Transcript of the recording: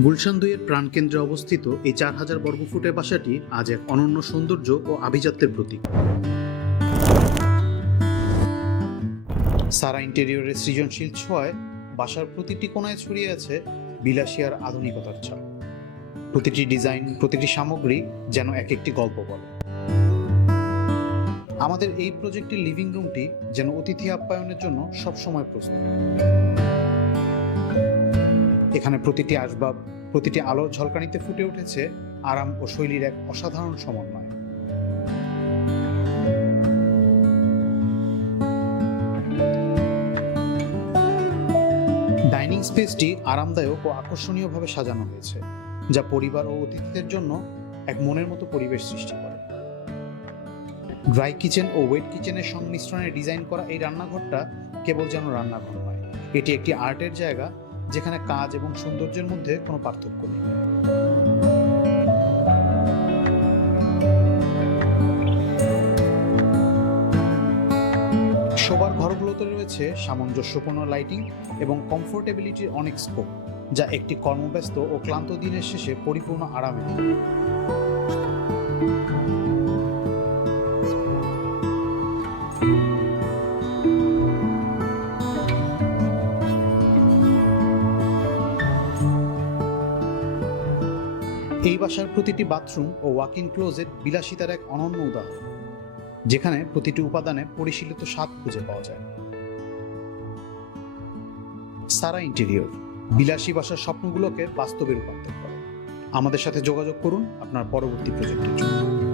গুলশান দুইয়ের প্রাণকেন্দ্রে অবস্থিত এই চার হাজার বর্গফুটের বাসাটি আজ এক অনন্য সৌন্দর্য ও আভিজাত্যের প্রতীক। সারা ইন্টেরিয়রের সৃজনশীল ছোঁয়ায় বাসার প্রতিটি কোণায় ছড়িয়ে আছে বিলাসী আর আধুনিকতার ছাপ। প্রতিটি ডিজাইন, প্রতিটি সামগ্রী যেন এক একটি গল্প বলে। আমাদের এই প্রজেক্টের লিভিং রুমটি যেন অতিথি আপ্যায়নের জন্য সবসময় প্রস্তুত। এখানে প্রতিটি আসবাব, প্রতিটি আলোর ঝলকানিতে ফুটে উঠেছে আরাম ও শৈলীর এক অসাধারণ সমন্বয়। ডাইনিং স্পেসটি আরামদায়ক ও আকর্ষণীয়ভাবে সাজানো হয়েছে, যা পরিবার ও অতিথিদের জন্য এক মনের মতো পরিবেশ সৃষ্টি করে। ড্রাই কিচেন ও ওয়েট কিচেনের সংমিশ্রণে ডিজাইন করা এই রান্নাঘরটা কেবল যেন রান্নাঘর নয়, এটি একটি আর্টের জায়গা যেখানে কাজ এবং সৌন্দর্যের মধ্যে কোনো পার্থক্য নেই। শোবার ঘরগুলোতে রয়েছে সামঞ্জস্যপূর্ণ লাইটিং এবং কমফোর্টেবিলিটির অনেক স্কোপ যা একটি কর্মব্যস্ত ও ক্লান্ত দিনের শেষে পরিপূর্ণ আরামে এই বাসার প্রতিটি বাথরুম ও ওয়াক ইন ক্লোজেট বিলাসিতার এক অনন্য উদাহরণ, যেখানে প্রতিটি উপাদানে পরিশীলিত স্বাদ খুঁজে পাওয়া যায়। সারা ইন্টেরিয়র বিলাসী বাসার স্বপ্নগুলোকে বাস্তবে রূপান্তর করে। আমাদের সাথে যোগাযোগ করুন আপনার পরবর্তী প্রজেক্টের জন্য।